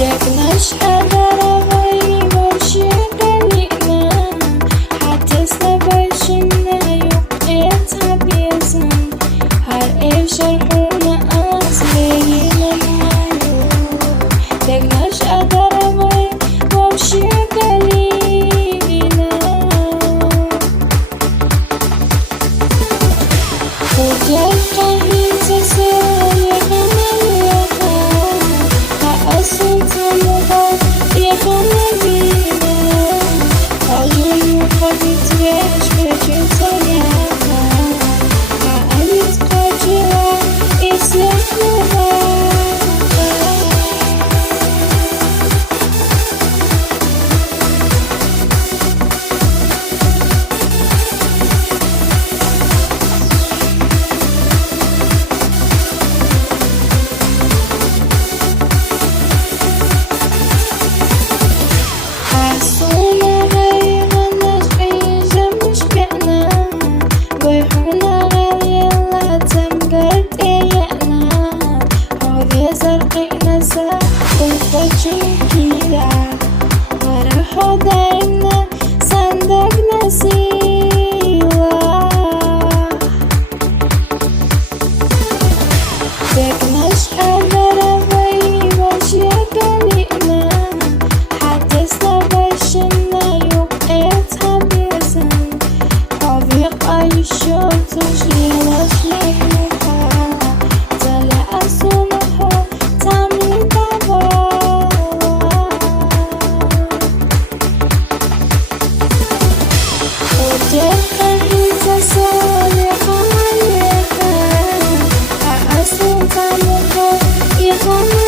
دقناش أدرغي وشي قلينا حتى سبشنا يقيت عبيزا هر إيش شرحونا أصلينا معلو دقناش أدرغي وشي قلينا وجل قهيت سالي غمليها أصلت مغاد يغملينا أجل قدت ويش بجتنيها أعلت قجرا إسلامها وراحوا دايمنا صندوقنا سيوة دقناش أدرغي وشي قلينا حتى استبشنا يوقيتها بيزن طبيق أي شوط تشيل أسلحها تلا أسلحها تعمل دابا قهيت صالحة عليها أصلت مغاد يغمليها